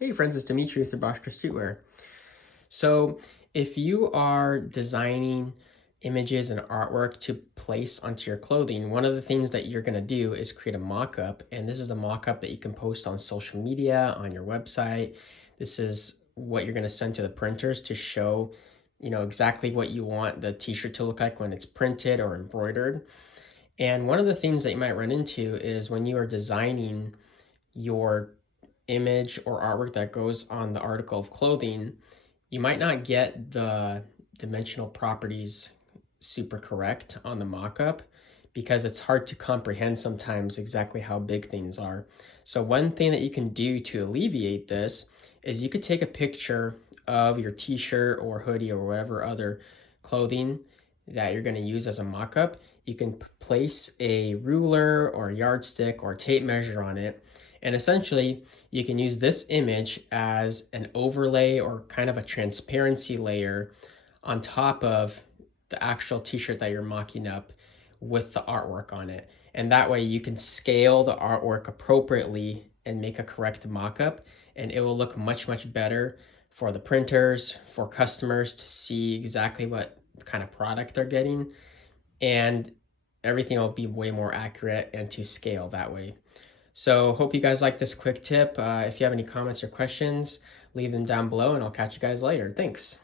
Hey friends, it's Dimitri with Boschker Streetwear. So if you are designing images and artwork to place onto your clothing, one of the things that you're going to do is create a mock-up. And this is the mock-up that you can post on social media, on your website. This is what you're going to send to the printers to show, exactly what you want the t-shirt to look like when it's printed or embroidered. And one of the things that you might run into is when you are designing your image or artwork that goes on the article of clothing, you might not get the dimensional properties super correct on the mock-up because it's hard to comprehend sometimes exactly how big things are. So one thing that you can do to alleviate this is you could take a picture of your t-shirt or hoodie or whatever other clothing that you're going to use as a mock-up. You can place a ruler or a yardstick or a tape measure on it, and essentially you can use this image as an overlay or kind of a transparency layer on top of the actual t-shirt that you're mocking up with the artwork on it. And that way you can scale the artwork appropriately and make a correct mock-up, and it will look much, much better for the printers, for customers to see exactly what kind of product they're getting, and everything will be way more accurate and to scale that way. So hope you guys like this quick tip. If you have any comments or questions, leave them down below and I'll catch you guys later. Thanks.